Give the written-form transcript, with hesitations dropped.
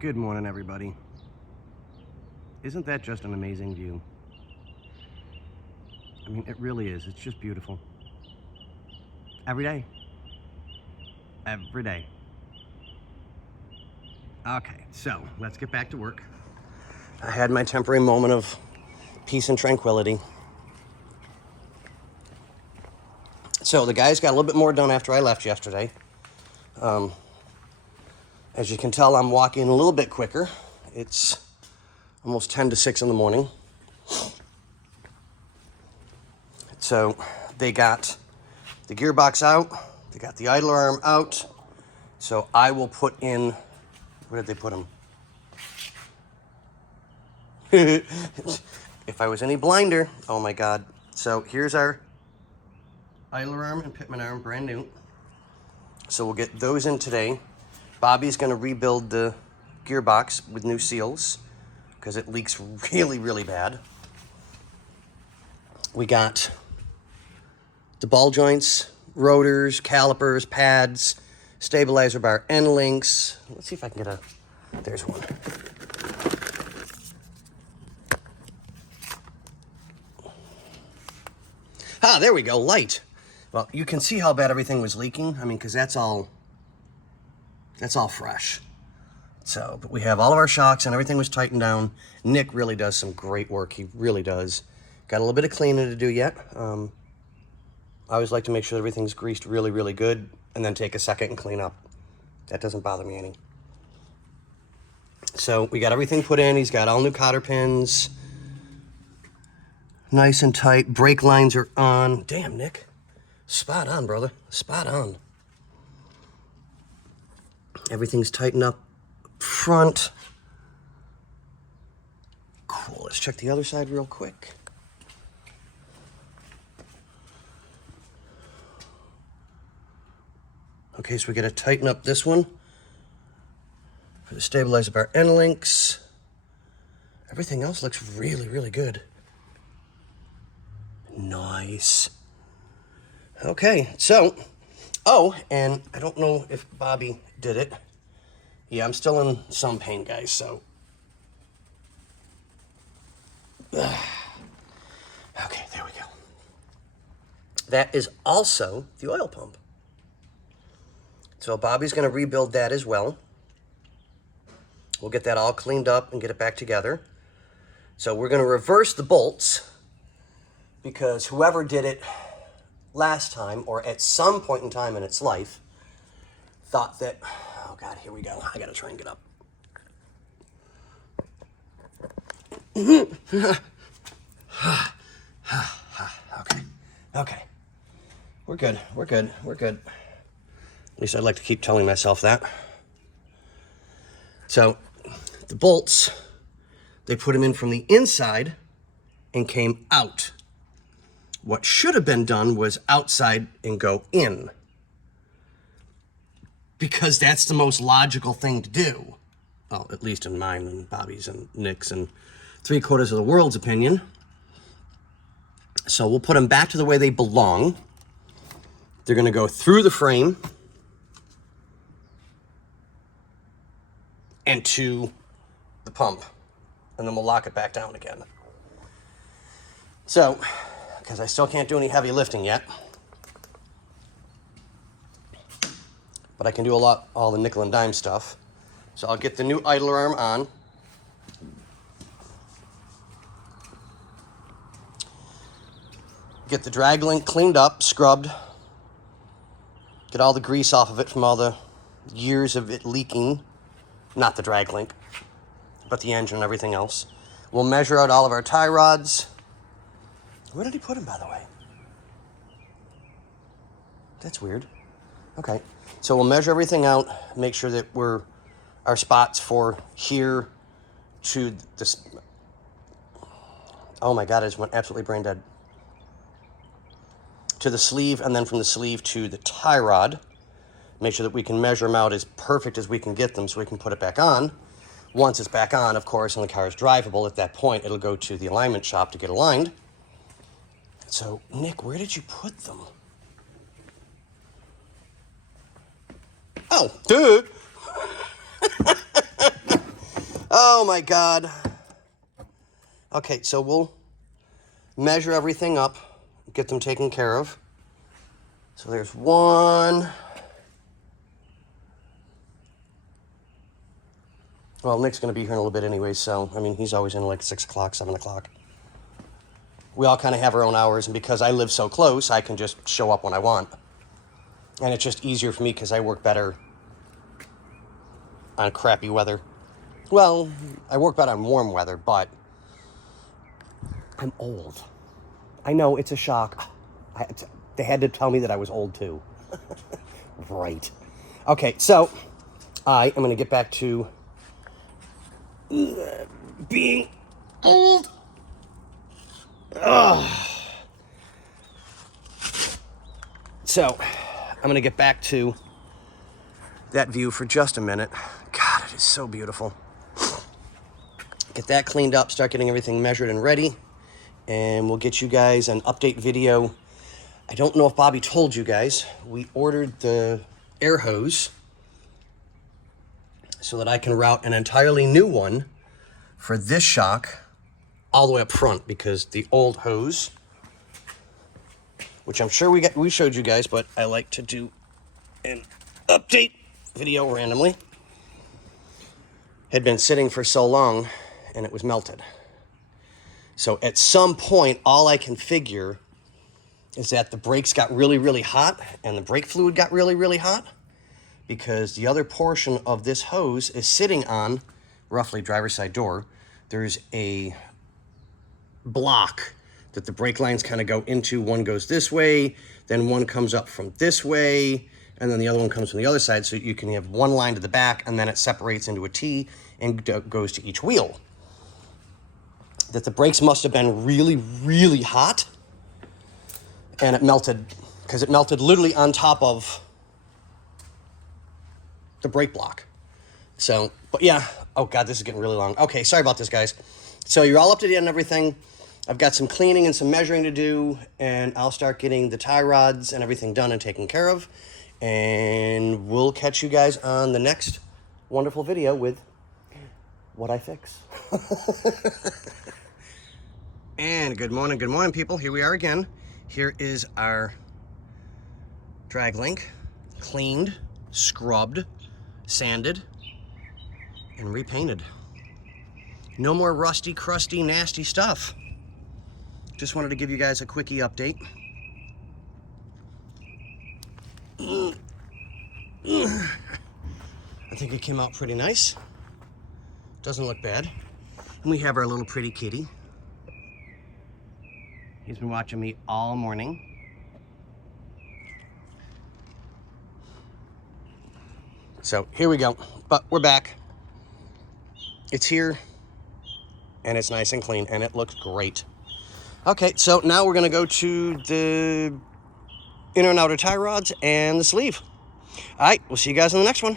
Good morning, everybody. Isn't that just an amazing view? I mean, it really is. It's just beautiful. Every day. Every day. Okay, so let's get back to work. I had my temporary moment of peace and tranquility. So the guys got a little bit more done after I left yesterday. As you can tell, I'm walking a little bit quicker. It's almost 10 to 6 in the morning. So they got the gearbox out. They got the idler arm out. So I will put in, where did they put them? If I was any blinder, oh my God. So here's our idler arm and pitman arm, brand new. So we'll get those in today. Bobby's gonna rebuild the gearbox with new seals because it leaks really, really bad. We got the ball joints, rotors, calipers, pads, stabilizer bar end links. Let's see if I can get there's one. Ah, there we go, light. Well, you can see how bad everything was leaking. I mean, because that's all fresh. So, but we have all of our shocks and everything was tightened down. Nick really does some great work. He really does. Got a little bit of cleaning to do yet. I always like to make sure everything's greased really, really good and then take a second and clean up. That doesn't bother me any. So we got everything put in. He's got all new cotter pins. Nice and tight. Brake lines are on. Damn, Nick. Spot on, brother. Spot on. Everything's tightened up front. Cool. Let's check the other side real quick. Okay, so we got to tighten up this one for the stabilizer bar end links. Everything else looks really, really good. Nice. Okay, so, oh, and I don't know if Bobby did it. Yeah, I'm still in some pain, guys, so. Okay, there we go. That is also the oil pump. So Bobby's gonna rebuild that as well. We'll get that all cleaned up and get it back together. So we're gonna reverse the bolts because whoever did it last time or at some point in time in its life thought that, oh God, here we go. I gotta try and get up. Okay. We're good. At least I'd like to keep telling myself that. So the bolts, they put them in from the inside and came out. What should have been done was outside and go in, because that's the most logical thing to do. Well, at least in mine and Bobby's and Nick's and 3/4 of the world's opinion. So we'll put them back to the way they belong. They're gonna go through the frame and to the pump, and then we'll lock it back down again. So, because I still can't do any heavy lifting yet, but I can do all the nickel and dime stuff. So I'll get the new idler arm on. Get the drag link cleaned up, scrubbed. Get all the grease off of it from all the years of it leaking. Not the drag link, but the engine and everything else. We'll measure out all of our tie rods. Where did he put them, by the way? That's weird. Okay, so we'll measure everything out, make sure that our spots for here to this. Oh my God, I just went absolutely brain dead. To the sleeve, and then from the sleeve to the tie rod. Make sure that we can measure them out as perfect as we can get them so we can put it back on. Once it's back on, of course, and the car is drivable, at that point, it'll go to the alignment shop to get aligned. So, Nick, where did you put them? Oh, dude. Oh my God. Okay, so we'll measure everything up, get them taken care of. So there's one. Well, Nick's going to be here in a little bit anyway, so, I mean, he's always in like 6 o'clock, 7 o'clock. We all kind of have our own hours, and because I live so close, I can just show up when I want. And it's just easier for me because I work better on crappy weather. Well, I work better on warm weather, but I'm old. I know, it's a shock. They had to tell me that I was old, too. Right. Okay, so I am going to get back to being old. Ugh. So, I'm going to get back to that view for just a minute. God, it is so beautiful. Get that cleaned up, start getting everything measured and ready, and we'll get you guys an update video. I don't know if Bobby told you guys, we ordered the air hose so that I can route an entirely new one for this shock all the way up front, because the old hose, which I'm sure we showed you guys, but I like to do an update video randomly, had been sitting for so long and it was melted. So at some point, all I can figure is that the brakes got really, really hot and the brake fluid got really, really hot, because the other portion of this hose is sitting on, roughly driver's side door, there's a block that the brake lines kind of go into. One goes this way, then one comes up from this way, and then the other one comes from the other side, so you can have one line to the back, and then it separates into a T and goes to each wheel. That the brakes must have been really, really hot, and it melted, because it melted literally on top of the brake block. So, but yeah, oh God, this is getting really long. Okay, sorry about this, guys. So you're all up to date on everything. I've got some cleaning and some measuring to do, and I'll start getting the tie rods and everything done and taken care of. And we'll catch you guys on the next wonderful video with what I fix. And good morning, people. Here we are again. Here is our drag link, cleaned, scrubbed, sanded, and repainted. No more rusty, crusty, nasty stuff. Just wanted to give you guys a quickie update. I think it came out pretty nice. Doesn't look bad. And we have our little pretty kitty. He's been watching me all morning. So here we go, but we're back. It's here, and it's nice and clean, and it looks great. Okay, so now we're gonna go to the inner and outer tie rods and the sleeve. All right, we'll see you guys on the next one.